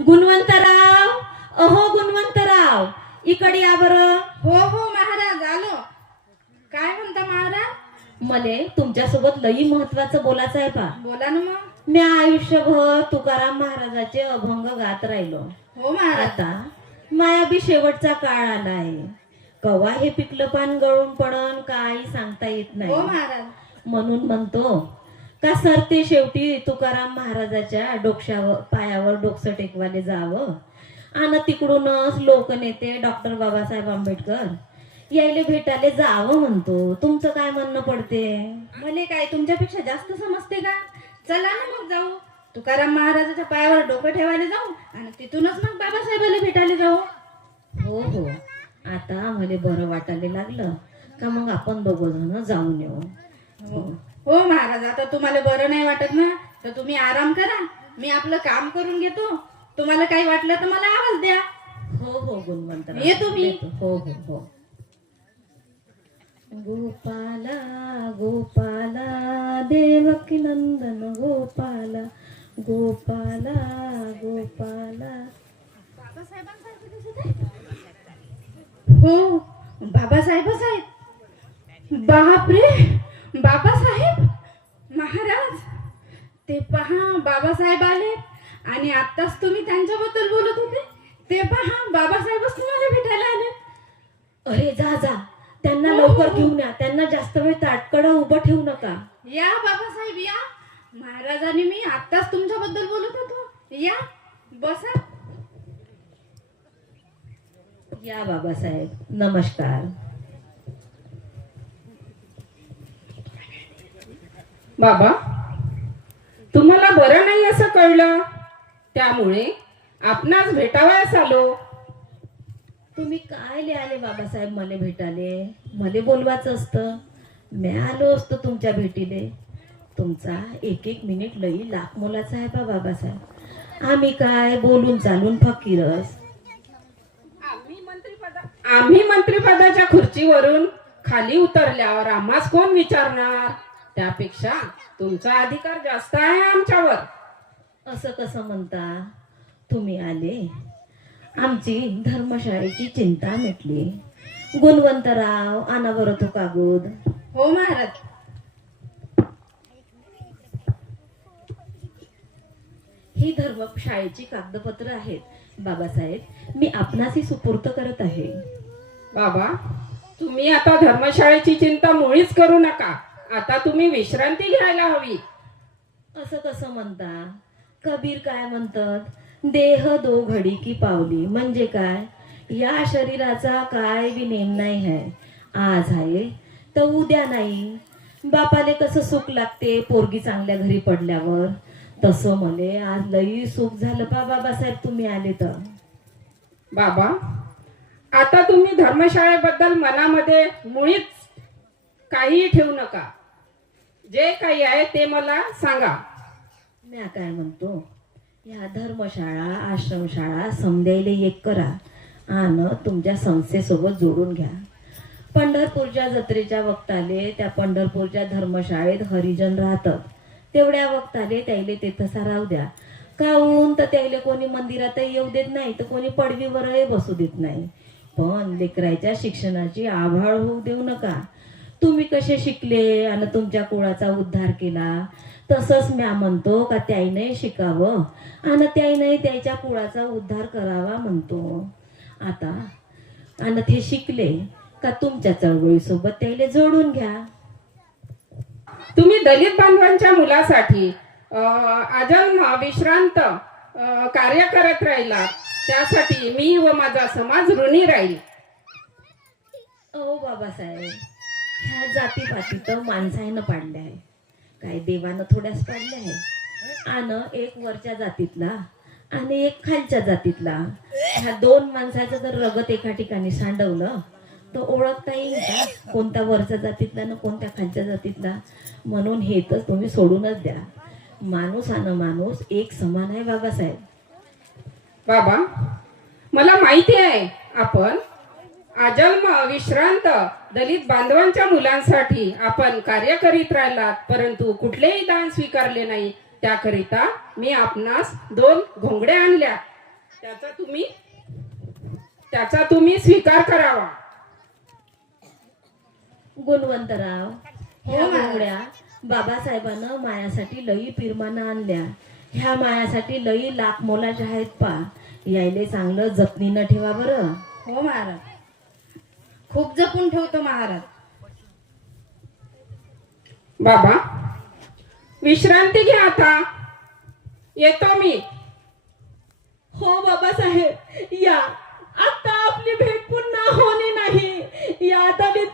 गुणवंतराव, अहो गुणवंतराव, इकडे या बरं. हो हो महाराज आलो. काय म्हणता महाराज? मले तुमच्यासोबत लई महत्वाचं बोलायचं आहे पा. बोला ना मग. मी आयुष्यभर तुकाराम महाराजाचे अभंग गात राहिलो. हो महाराज. आता माया बी शेवटचा काळ आला आहे. कवा हे पिकलं पान गळून पडन काही सांगता येत हो नाही. महाराज. म्हणून म्हणतो का सरते शेवटी तुकाराम महाराजाच्या डोक्यावर पायावर डोकसं टेकवाले जावं आणि तिकडूनच लोकनेते डॉक्टर बाबासाहेब आंबेडकर यायले भेटायला जावं म्हणतो. तुमचं काय म्हणणं पडते? मले काय तुमच्यापेक्षा जास्त समजते का? चला ना मग जाऊ. तुकाराम महाराजाच्या पायावर डोकं ठेवायला जाऊ आणि तिथूनच मग बाबासाहेबाला भेटायला जाऊ. हो हो, आता मला बरं वाटायला लागलं का मग आपण दोघं जण जाऊन येऊ. हो हो महाराज. आता तुम्हाला बरं नाही वाटत ना तर तुम्ही आराम करा. मी आपलं काम करून घेतो. तुम्हाला काही वाटलं तर मला आवाज द्या. हो हो गुणवंतराव, येतो मी. हो हो हो. गोपाला गोपाला देवकी नंदन गोपाला गोपाला गोपाला. हो बाबासाहेबच आहेत. बापरे, बाबासाहेब महाराज. ते पहा बाबासाहेब आले आणि आत्ताच तुम्ही त्यांच्याबद्दल बोलत होते. ते पहा बाबासाहेबच तुम्हाला भेटायला आले. अरे जा जा, त्यांना लवकर घेऊन या. त्यांना जास्त वेळ ताटकडं उभं ठेवू नका. या बाबासाहेब या. महाराजांनी मी आत्ताच तुमच्याबद्दल बोलत होतो. या बसा. या बाबासाहेब, नमस्कार. बाबा, तुम्हाला बरं नाही असं कळलं, त्यामुळे आपणास भेटावयास आलो. तुम्ही काय लिहाले बाबासाहेब मला भेटाले? मला बोलवायचं असतं, मी आलो असतो तुमच्या भेटीले. तुमचा एक एक मिनिट लई लाख मोलाचा आहे बा बाबासाहेब. आम्ही काय बोलून चालून फकीरच. आम्ही मंत्रिपदाच्या खुर्चीवरून खाली उतरल्यावर आम्हास कोण विचारणार? त्यापेक्षा तुमचा अधिकार जास्त आहे आमच्यावर. असं कसं म्हणता? तुम्ही आले, आमची धर्मशाळेची चिंता मिटली. गुणवंतराव, आणा बरं तो कागद. हो महाराज. ही धर्मशाळेची कागदपत्र आहेत. बाबासाहेब, मी आपणासी सुपूर्त करत आहे. बाबा, तुम्ही आता धर्मशाळेची चिंता मुळीच करू नका. आता तुम्ही विश्रांती घ्यायला हवी. असं कसं म्हणता? कबीर काय म्हणतात? देह दो घडी की पावली. म्हणजे काय? या शरीराचा काय बी नेम नाही आहे. आज आहे तर उद्या नाही. बापाले कसं सुख लागते पोरगी चांगल्या घरी पडल्यावर, तसं मले आज लई सुख झालं पा बाबासाहेब तुम्ही आले तर. बाबा, आता तुम्ही धर्मशाळेबद्दल मनामध्ये मुळीच काहीही ठेवू नका. जे काही आहे ते मला सांगा. म्या काय म्हणतो, या धर्मशाळा आश्रमशाळा समजायला एक करा आणि तुमच्या संस्थेसोबत जोडून घ्या. पंढरपूरच्या जत्रेच्या वक्ताले त्या पंढरपूरच्या धर्मशाळेत हरिजन राहतात. तेवढ्या वक्ताले त्याले तेथसा राहू द्या. काहून तर त्याले कोणी मंदिरातही येऊ देत नाही तर कोणी पडवीवरही बसू देत नाही. पण लेकराच्या शिक्षणाची आभाळ होऊ देऊ नका. तुम्ही कसे शिकले आणि तुमच्या कुळाचा उद्धार केला, तसंच म्या म्हणतो का त्याने शिकावं आणि त्याने त्याच्या कुळाचा उद्धार करावा म्हणतो. आता आणि ते शिकले का तुमच्या चळवळीसोबत त्याला जोडून घ्या. तुम्ही दलित बांधवांच्या मुलासाठी आजन्म विश्रांत कार्य करत राहिला, त्यासाठी मी व माझा समाज ऋणी राहील. अहो बाबासाहेब, ह्या जातीपाती तर माणसानं पाडल्या आहे, काय देवानं थोड्याच पाडल्या आहे. आणि एक वरच्या जातीतला आणि एक खालच्या जातीतला, ह्या दोन माणसाचं जर रगत एका ठिकाणी सांडवलं तर ओळखता येईल का कोणता वरच्या जातीतला ना कोणत्या खालच्या जातीतला? म्हणून हे तर तुम्ही सोडूनच द्या. माणूस आणि माणूस एक समान आहे बाबासाहेब. बाबा, मला माहिती आहे आपण आजन्म विश्रांत दलित बांधवांच्या मुलांसाठी आपण कार्य करीत राहिलात, परंतु कुठलेही दान स्वीकारले नाही. त्याकरिता मी आपणास 2 घोंगड्या आणल्या. त्याचा तुम्ही स्वीकार करावा. गुणवंतराव, ह्या हो, महाराज. गोंगड्या बाबासाहेबानं मायासाठी लई पिरमानं आणल्या. ह्या मायासाठी लई लाख मोलाच्या आहेत पा. यायले चांगलं जपणीनं ठेवा बरं. हो महाराज, खूप जपून ठेवतो महाराज. बाबा, विश्रांती घ्या आता. येतो मी. हो बाबासाहेब, या. आता आपली भेट पुन्हा होणे नाही. या दलित